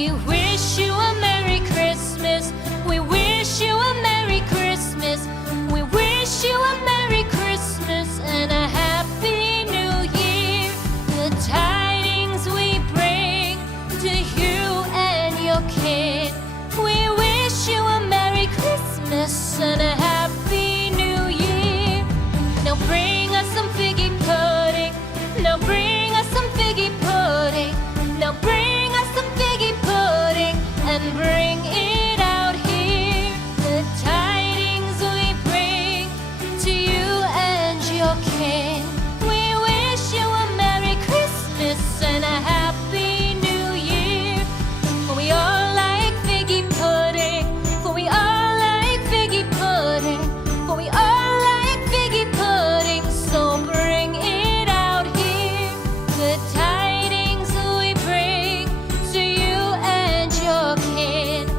We wish you a Merry Christmas. We wish you a Merry Christmas. We wish you a Merry Christmas and a Happy New Year. The tidings we bring to you and your kin. We wish you a Merry Christmas and a Happy New Year. Now bring us some figgy pudding. Now bring us some figgy pudding. Now bring us some figgy pudding and bring it out here. The tidings we bring to you and your kin. We wish you a Merry Christmas and a Happy New Year. For we all like figgy pudding. For we all like figgy pudding. For we all like figgy pudding. So bring it out here. The tidings we bring to you and your kin.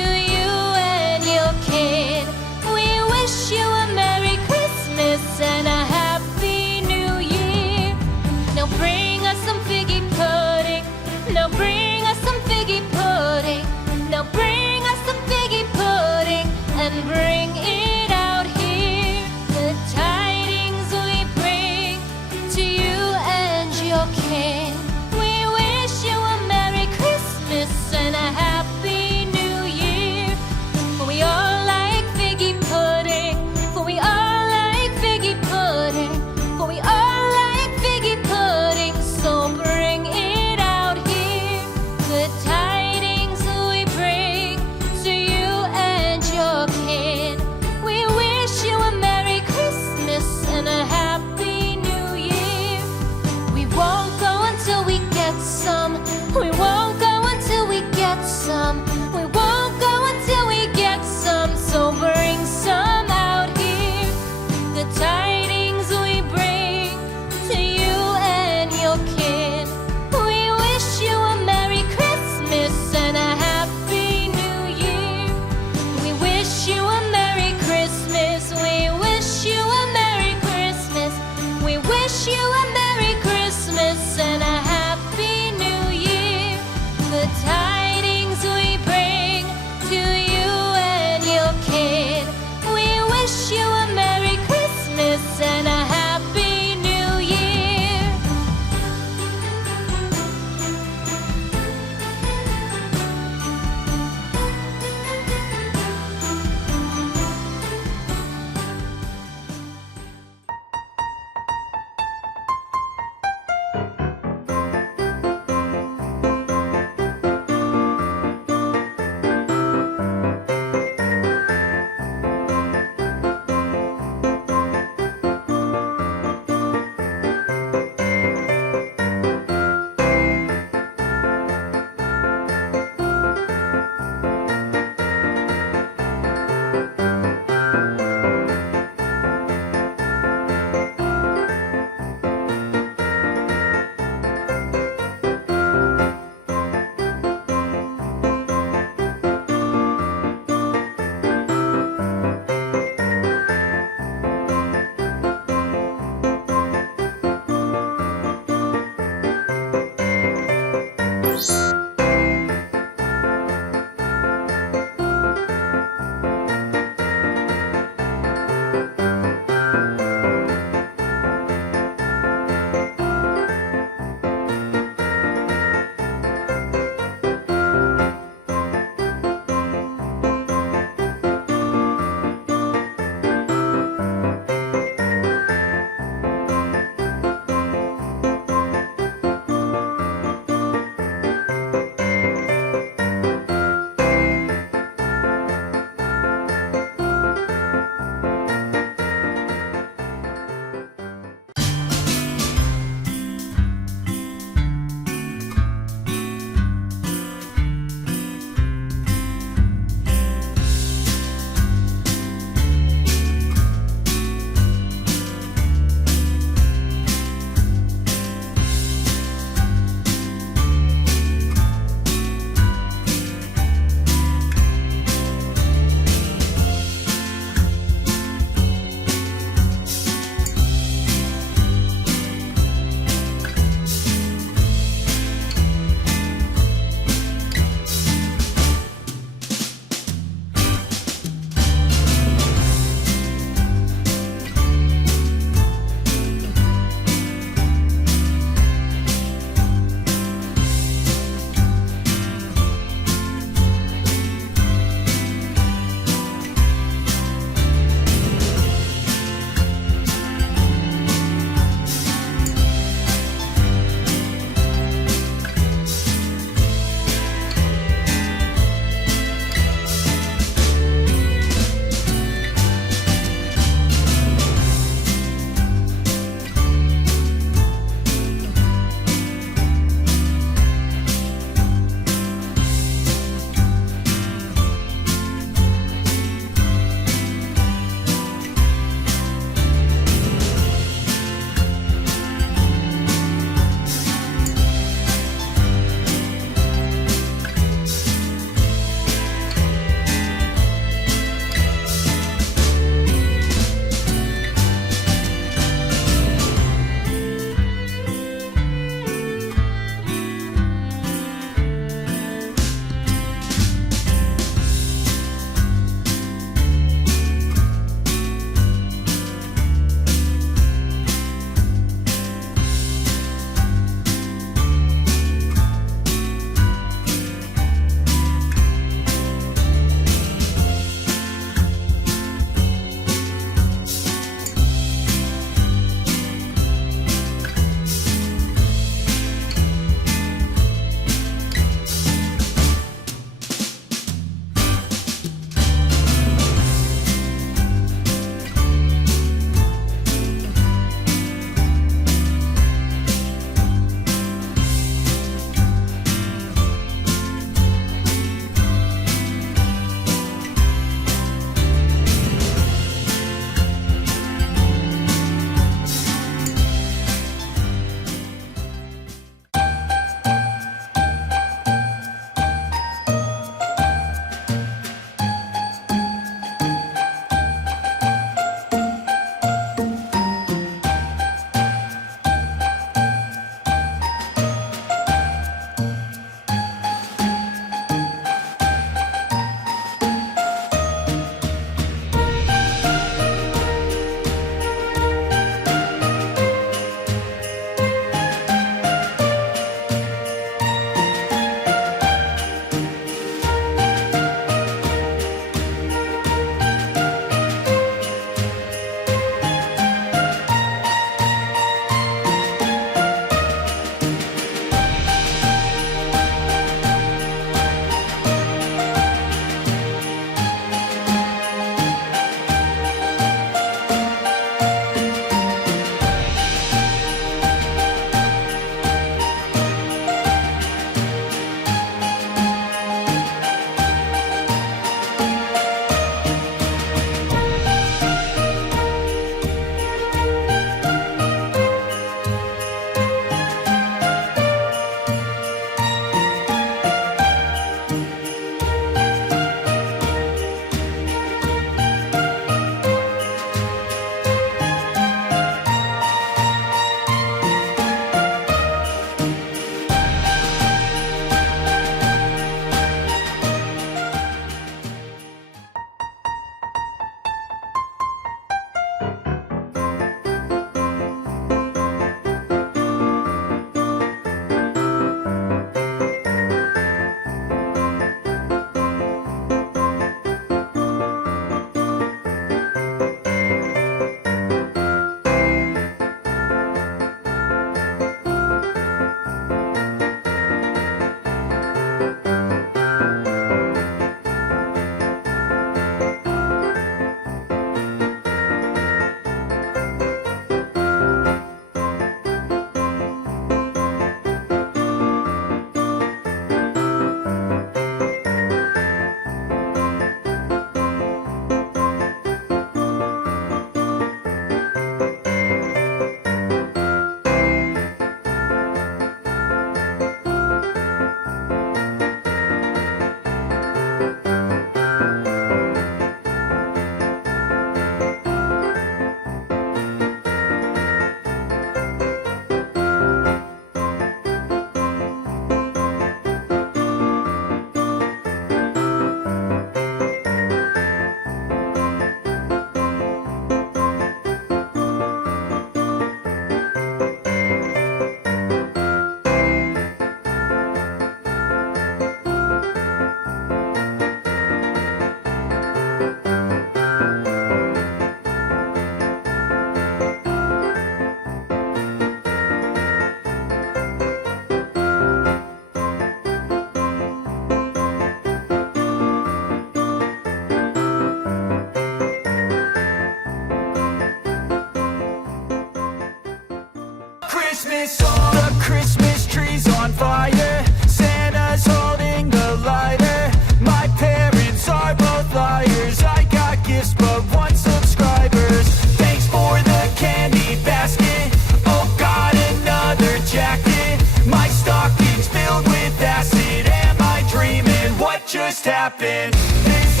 Christmas tree's on fire, Santa's holding the lighter. My parents are both liars, I got gifts but 1 subscribers. Thanks for the candy basket, oh got another jacket. My stocking's filled with acid, am I dreaming? What just happened? This